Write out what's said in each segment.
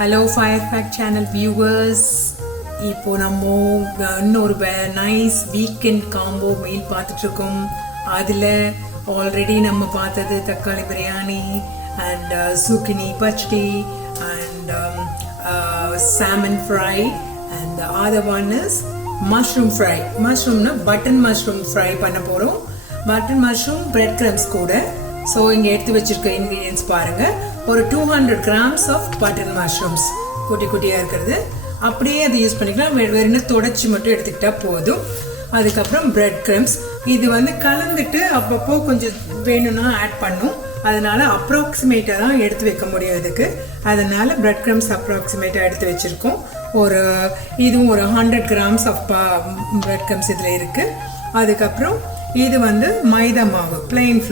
Hello fire fact channel viewers, இப்போ நம்ம இன்னொரு நைஸ் வீக்கெண்ட் காம்போ மீல் பார்த்துட்ருக்கோம். அதில் ஆல்ரெடி நம்ம பார்த்தது தக்காளி biryani and zucchini pachadi and salmon fry and the other one is mushroom fry. மஷ்ரூம்னா பட்டன் மஷ்ரூம் ஃப்ரை பண்ண போகிறோம். பட்டன் மஷ்ரூம் பிரெட் கிரம்ஸ் கூட. ஸோ இங்கே எடுத்து வச்சுருக்க இன்க்ரீடியன்ஸ் பாருங்கள். ஒரு 200 grams ஆஃப் பட்டன் மஷ்ரூம்ஸ் குட்டி குட்டியாக இருக்கிறது. அப்படியே அதை யூஸ் பண்ணிக்கலாம். வெறும் தொடச்சி மட்டும் எடுத்துக்கிட்டால் போதும். அதுக்கப்புறம் பிரெட் கிரம்ஸ் இது கலந்துட்டு அப்பப்போ கொஞ்சம் வேணும்னா ஆட் பண்ணும். அதனால் அப்ராக்சிமேட்டாக தான் எடுத்து வைக்க முடியும் இதுக்கு. அதனால் பிரெட் கிரம்ஸ் அப்ராக்சிமேட்டாக எடுத்து வச்சுருக்கோம். இதுவும் ஒரு 100 grams ஆஃப் பிரெட் கிரம்ஸ் இதில் இருக்குது. அதுக்கப்புறம் இது மைதா மாவு பிளெயின்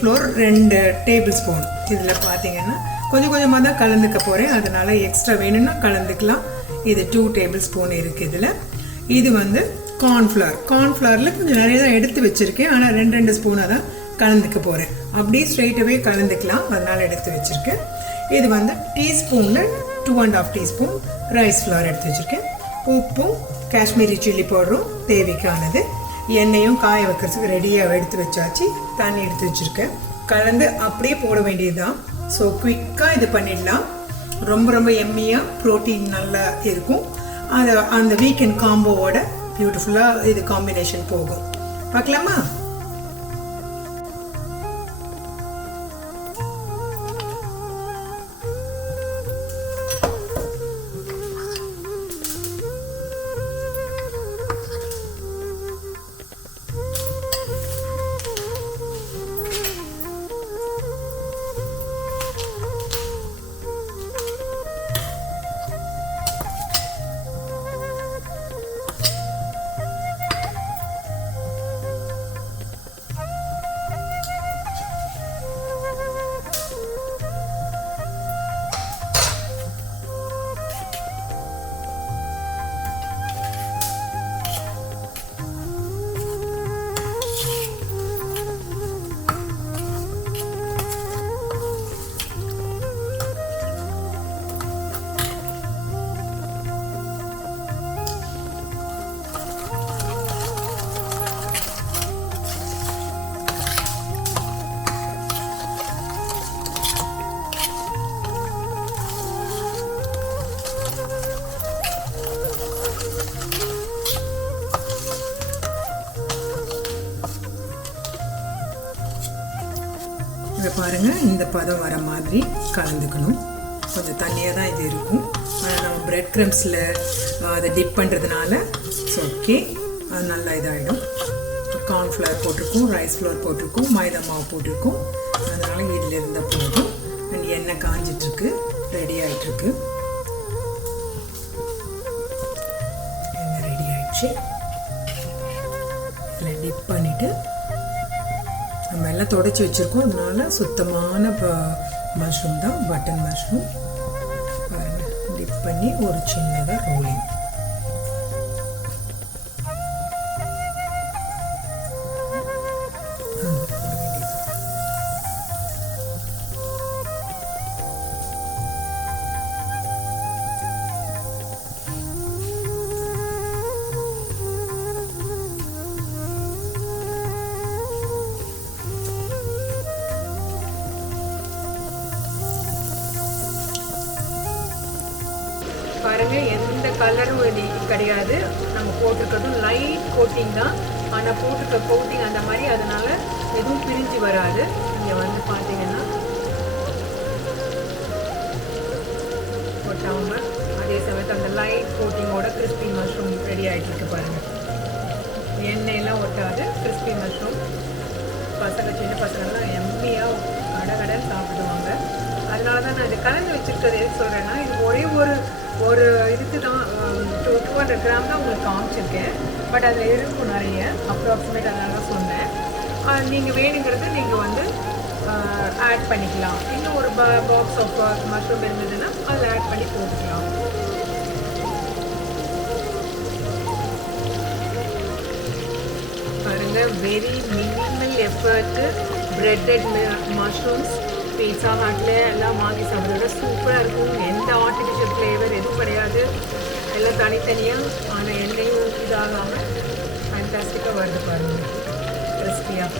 ஃப்ளோர் 2 டேபிள் ஸ்பூன். இதில் பார்த்தீங்கன்னா கொஞ்சம் கொஞ்சமாக தான் கலந்துக்க போகிறேன். அதனால் எக்ஸ்ட்ரா வேணும்னா கலந்துக்கலாம். இது 2 டேபிள் ஸ்பூன் இருக்குது இதில். இது கார்ன்ஃப்ளவரில் கொஞ்சம் நிறைய தான் எடுத்து வச்சுருக்கேன். ஆனால் 2 ஸ்பூனாக தான் கலந்துக்க போகிறேன். அப்படியே ஸ்ட்ரெயிட்டாகவே கலந்துக்கலாம். அதனால் எடுத்து வச்சுருக்கேன். இது டீஸ்பூனில் 2.5 டீஸ்பூன் ரைஸ் ஃப்ளவர் எடுத்து வச்சுருக்கேன். உப்பும் காஷ்மீரி சில்லி பவுடரும் தேவைக்கானது. எண்ணெயும் காய வைக்கிறதுக்கு ரெடியாக எடுத்து வச்சாச்சு. தண்ணி எடுத்து வச்சுருக்கேன். கலந்து அப்படியே போட வேண்டியது தான். ஸோ குயிக்காக இது பண்ணிடலாம். ரொம்ப எம்மியாக ப்ரோட்டீன் நல்லா இருக்கும். அந்த வீக்கெண்ட் காம்போவோட பியூட்டிஃபுல்லாக இது காம்பினேஷன் போகும். பார்க்கலாமா? இதை பாருங்கள், இந்த பதம் வர மாதிரி கலந்துக்கணும். கொஞ்சம் தண்ணியாக தான் இது இருக்கும். ஆனால் நம்ம பிரெட் கிரம்ஸில் அதை டிப் பண்ணுறதுனால ஓகே, அது நல்லா இதாகிடும். கார்ன்ஃப்ளவர் போட்டிருக்கோம், ரைஸ் ஃப்ளவர் போட்டிருக்கோம், மைதா மாவு போட்டிருக்கோம். அதனால் இதில் இருந்தால் போதும். அண்ட் எண்ணெய் காஞ்சிட்ருக்கு, ரெடி ஆகிட்டுருக்கு. எண்ணெய் ரெடி ஆகிடுச்சு. இதில் டிப் பண்ணிவிட்டு நம்ம எல்லாம் தொடச்சி வச்சுருக்கோம். அதனால சுத்தமான மஷ்ரூம் தான், பட்டன் மஷ்ரூம். பாருங்கள், டிப் பண்ணி ஒரு சின்னதாக ரோலிங். பாருங்கள், எந்த கலரும் கிடையாது. நம்ம போட்டிருக்கிறதும் லைட் கோட்டிங் தான். ஆனால் போட்டிருக்க கோட்டிங் அந்த மாதிரி, அதனால் எதுவும் பிரிஞ்சு வராது. இங்கே பார்த்தீங்கன்னா கொட்டாமல் அதே சமயத்தில் அந்த லைட் கோட்டிங்கோட கிறிஸ்பி மஷ்ரூம் ரெடி ஆகிட்டு இருக்கு. பாருங்கள், எண்ணெயெல்லாம் ஒட்டாது. கிறிஸ்பி மஷ்ரூம் சின்ன பசங்கள்லாம் எம்மியாக கடை சாப்பிடுவாங்க. அதனால தான் நான் இதை கலந்து வச்சுருக்கிறது எது சொல்கிறேன்னா, இது ஒரே ஒரு இதுக்கு தான் 200 கிராம் தான் உங்களுக்கு காமிச்சிருக்கேன். பட் அதில் இருக்கும் நிறைய அப்ராக்சிமேட். அதனால தான் சொன்னேன். நீங்கள் வேணுங்கிறது நீங்கள் ஆட் பண்ணிக்கலாம். இன்னும் ஒரு பாக்ஸ் ஆஃப் மஷ்ரூம் இருந்ததுன்னா அதில் ஆட் பண்ணி போட்டுக்கலாம். பாருங்கள், very minimal effort breaded mushrooms pizza ஹாட்டில் எல்லாம் வாங்கி சாப்பிட்றத சூப்பராக இருக்கும். எந்த ஆர்டிஃபிஷியல் ஃப்ளேவர் எதுவும் கிடையாது. எல்லாம் தனித்தனியாக ஆனால் எண்ணெயும் இதாகாமல் ஃபேண்டாஸ்டிக்காக வருது பாருங்கள், கிறிஸ்பியாக.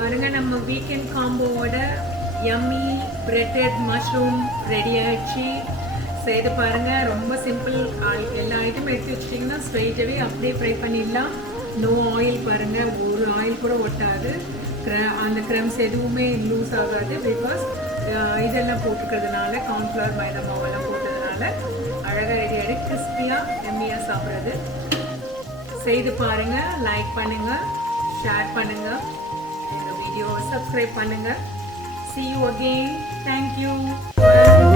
பாருங்க, நம்ம வீக்கெண்ட் காம்போவோட யம்மி பிரெட்டட் மஷ்ரூம் ரெடி ஆயிடுச்சு. செய்து பாருங்கள், ரொம்ப சிம்பிள். எல்லா ஐட்டமும் எடுத்து வச்சிட்டிங்கன்னா ஸ்ட்ரைட்டாகவே அப்படியே ஃப்ரை பண்ணிடலாம். நோ ஆயில் பாருங்கள், ஒரு ஆயில் கூட ஒட்டாது. அந்த க்ரம்ஸ் எதுவுமே லூஸ் ஆகாது. பிகாஸ் இதெல்லாம் போட்டுக்கிறதுனால, கார்ன்ஃப்ளவர் மைதா மாவெல்லாம் போட்டதுனால அழகாக ரெடி ஆகிடு. கிறிஸ்பியாக எம்மியாக சாப்பிட்றது. செய்து பாருங்கள், லைக் பண்ணுங்கள், ஷேர் பண்ணுங்கள், எங்கள் வீடியோவை சப்ஸ்கிரைப் பண்ணுங்கள். See you again. Thank you.